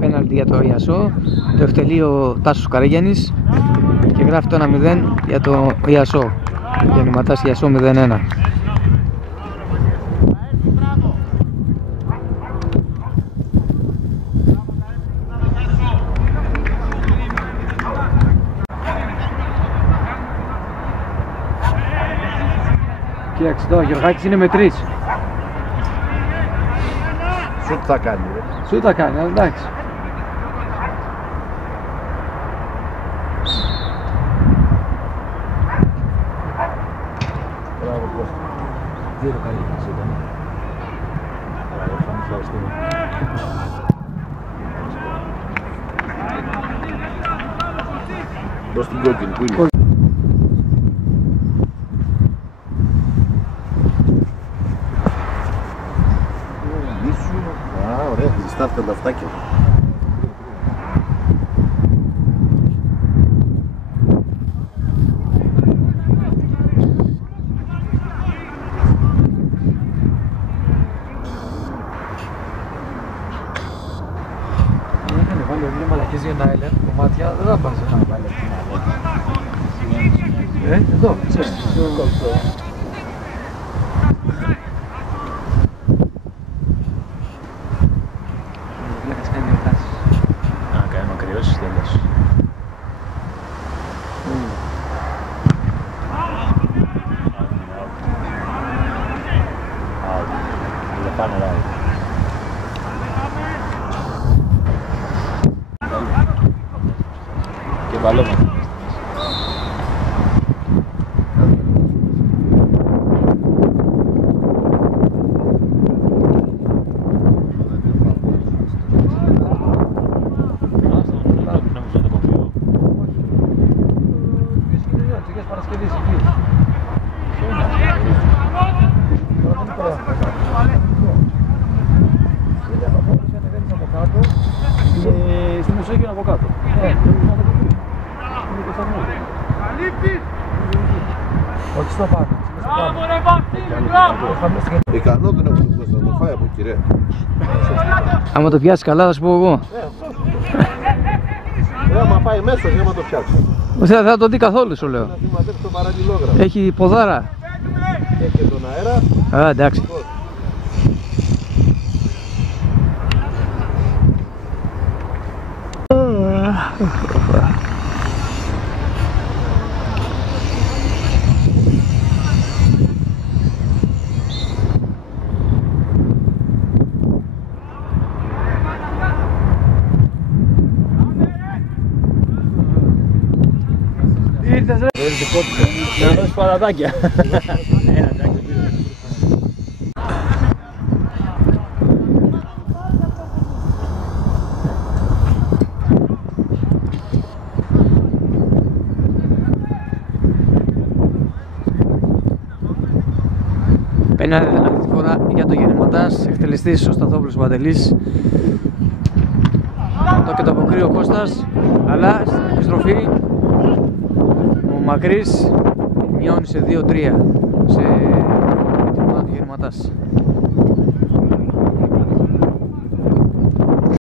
Πέναλτι για το Ιασό. Το εκτελεί ο Τάσος Καραγιάννης και γράφει το 1-0 για το Ιασό. Γεννηματάς Ιασό 0-1. Κοίταξε εδώ, ο Γεωργάκης είναι με 3. Σουτ θα κάνει. Σουτ θα κάνει, εντάξει. Μπράβο Κώστα. Δεν το καλύτερος ήταν. Δώσ' την κόκκινη, πού είναι? Ωραία, ζεστάθηκαν τα αυτάκια. Είχαν βάλει δύο μαλακές για να έλεγχουν κομμάτια, δεν θα πάνε να βάλει. Εδώ, Και βαλώμα. Στη Μεσόγειο είναι από κάτω. Όχι στο πάνω. Ικανό τον έχω του Κώστα, να το φάει από εκεί ρε. Άμα το πιάσεις καλά θα σου πω εγώ. Άμα πάει μέσα για να το πιάσει. Δεν θα το δει καθόλου σου λέω. Να θυματεύει το παραλληλόγραμμο. Έχει ποδάρα. Έχει και τον αέρα. Α, εντάξει. Ήρθες ρε. Να δώσεις παραδάκια. Πέναλτι αυτή τη φορά για το Γεννηματάς, εκτελεστής ο Σταθόπουλος Παντελής. Το και το αποκρύει ο Κώστας, αλλά στην επιστροφή ο Μακρύς μειώνει σε 2-3 σε την ομάδα του Γεννηματάς.